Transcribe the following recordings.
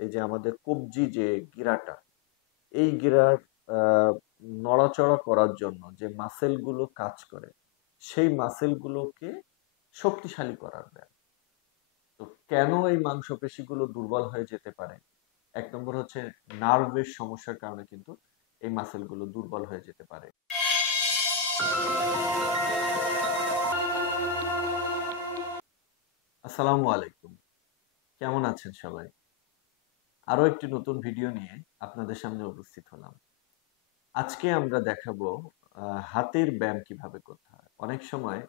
এই যে আমাদের কবজি যে গিরাটা, এই গিরার আহ, নড়াচড়া করার জন্য যে মাসেলগুলো কাজ করে, সেই মাসেলগুলোকে শক্তিশালী করার ব্যায়াম। তো কেন এই মাংসপেশিগুলো দুর্বল হয়ে যেতে পারে? এক নম্বর হচ্ছে নার্ভের সমস্যার কারণে কিন্তু এই মাসেলগুলো দুর্বল হয়ে যেতে পারে। আসসালামু আলাইকুম, কেমন আছেন সবাই? আরো একটি নতুন ভিডিও নিয়ে আপনাদের সামনে উপস্থিত হলাম। আজকে আমরা দেখাবো হাতের ব্যায়াম কিভাবে করতে হয়। অনেক সময়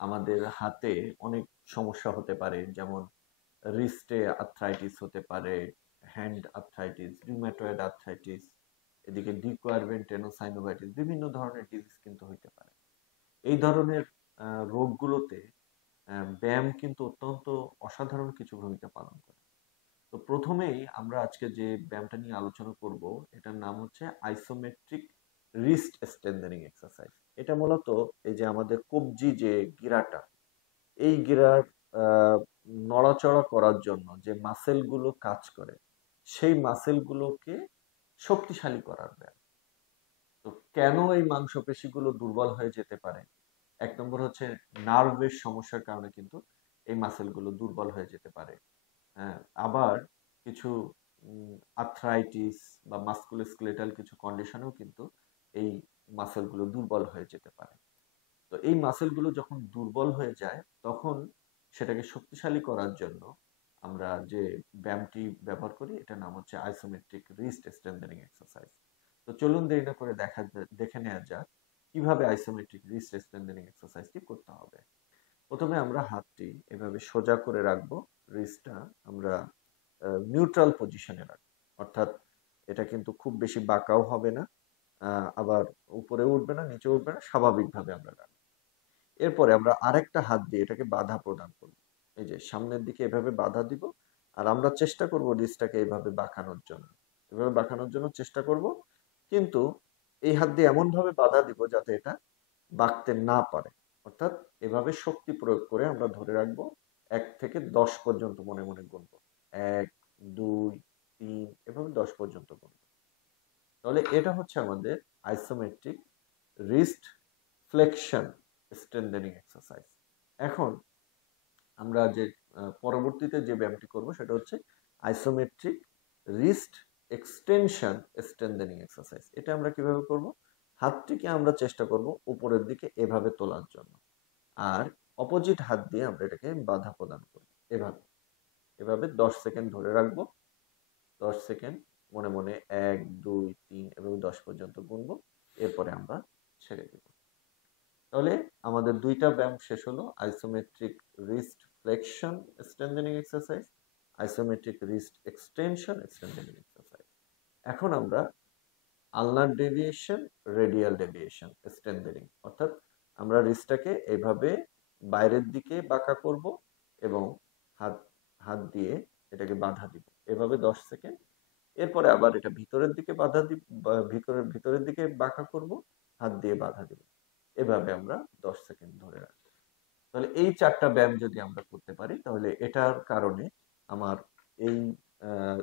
আমাদের হাতে অনেক সমস্যা হতে পারে, যেমন রিস্টে আর্থ্রাইটিস হতে পারে, হ্যান্ড আর্থ্রাইটিস, রিউমেটয়েড আর্থ্রাইটিস, এদিকে ডিকুয়ারভেন্ট টেনোসাইনোভাইটিস, বিভিন্ন ধরনের ডিজিজ কিন্তু হইতে পারে। এই ধরনের রোগগুলোতে ব্যায়াম কিন্তু অত্যন্ত অসাধারণ কিছু ভূমিকা পালন করে। তো প্রথমেই আমরা আজকে যে ব্যায়ামটা নিয়ে আলোচনা করব, এটার নাম হচ্ছে আইসোমেট্রিক রিস্ট স্ট্রেংথেনিং এক্সারসাইজ। এটা মূলত এই যে আমাদের কবজি যে গিরাটা, এই গিরার আহ, নড়াচড়া করার জন্য যে মাসেলগুলো কাজ করে, সেই মাসেলগুলোকে শক্তিশালী করার ব্যায়াম। তো কেন এই মাংসপেশিগুলো দুর্বল হয়ে যেতে পারে? এক নম্বর হচ্ছে নার্ভের সমস্যার কারণে কিন্তু এই মাসেলগুলো দুর্বল হয়ে যেতে পারে। হ্যাঁ, আবার কিছু আর্থ্রাইটিস বা মাস্কুলোস্কেলেটাল কিছু কন্ডিশনেও কিন্তু এই মাসেলগুলো দুর্বল হয়ে যেতে পারে। তো এই মাসেলগুলো যখন দুর্বল হয়ে যায়, তখন সেটাকে শক্তিশালী করার জন্য আমরা যে ব্যায়ামটি ব্যবহার করি, এটার নাম হচ্ছে আইসোমেট্রিক রিস্ট স্ট্রেংথেনিং এক্সারসাইজ। তো চলুন দেরি না করে দেখে নেওয়া যাক কিভাবে আইসোমেট্রিক রিস্ট স্ট্রেংথেনিং এক্সারসাইজটি করতে হবে। প্রথমে আমরা হাতটি এভাবে সোজা করে রাখবো। রিস্টটা আমরা নিউট্রাল পজিশনে রাখবো, অর্থাৎ এটা কিন্তু খুব বেশি বাঁকাও হবে না, আবার উপরে উঠবে না, নিচে উঠবে না, স্বাভাবিকভাবে আমরা রাখবো। এরপরে আমরা আরেকটা হাত দিয়ে এটাকে বাধা প্রদান করব। এই যে সামনের দিকে এভাবে বাধা দিব, আর আমরা চেষ্টা করব রিস্টটাকে এইভাবে বাঁকানোর জন্য। এভাবে বাঁকানোর জন্য চেষ্টা করব, কিন্তু এই হাত দিয়ে এমন ভাবে বাধা দিব যাতে এটা বাঁকতে না পারে। অর্থাৎ এভাবে শক্তি প্রয়োগ করে আমরা ধরে রাখবো। 1 থেকে 10 পর্যন্ত মনে মনে গুনবো। 1, 2, 3, এভাবে 10 পর্যন্ত গুনবো। তাহলে এটা হচ্ছে আমাদের isometric wrist flexion strengthening exercise. এখন আমরা যে পরবর্তীতে যে ব্যায়ামটি করব, সেটা হচ্ছে isometric wrist extension strengthening exercise. এটা আমরা কিভাবে করব? হাতটিকে আমরা চেষ্টা করব উপরের দিকে এভাবে তোলার জন্য, আর অপোজিট হাত দিয়ে আমরা এটাকে বাধা প্রদান করব। এভাবে এভাবে 10 সেকেন্ড ধরে রাখবো। 10 সেকেন্ড মনে মনে 1, 2, 3 এভাবে 10 পর্যন্ত গুনবো। এরপরে আমরা ছেড়ে দেব। তাহলে আমাদের দুইটা ব্যায়াম শেষ হলো, isometric wrist flexion strengthening exercise, isometric wrist extension strengthening exercise. এখন আমরা ulnar deviation, radial deviation strengthening, অর্থাৎ আমরা রিস্টটাকে এভাবে বাইরের দিকে বাঁকা করব এবং হাত হাত দিয়ে এটাকে বাধা দিব এভাবে 10 সেকেন্ড। এরপরে আবার এটা ভিতরের দিকে বাধা দিব, ভিতরের দিকে বাঁকা করব, হাত দিয়ে বাধা দিব। এভাবে আমরা 10 সেকেন্ড ধরে রাখবো। তাহলে এই 4টা ব্যায়াম যদি আমরা করতে পারি, তাহলে এটার কারণে আমার এই আহ,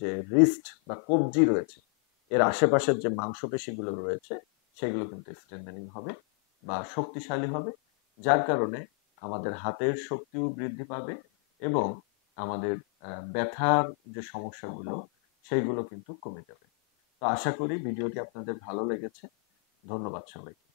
যে রিস্ট বা কবজি রয়েছে, এর আশেপাশের যে মাংসপেশিগুলো রয়েছে, সেগুলো কিন্তু স্ট্রেংথেনিং হবে বা শক্তিশালী হবে, যার কারণে আমাদের হাতের শক্তিও বৃদ্ধি পাবে এবং আমাদের ব্যথার যে সমস্যাগুলো, সেইগুলো কিন্তু কমে যাবে। তো আশা করি ভিডিওটি আপনাদের ভালো লেগেছে। ধন্যবাদ সবাইকে।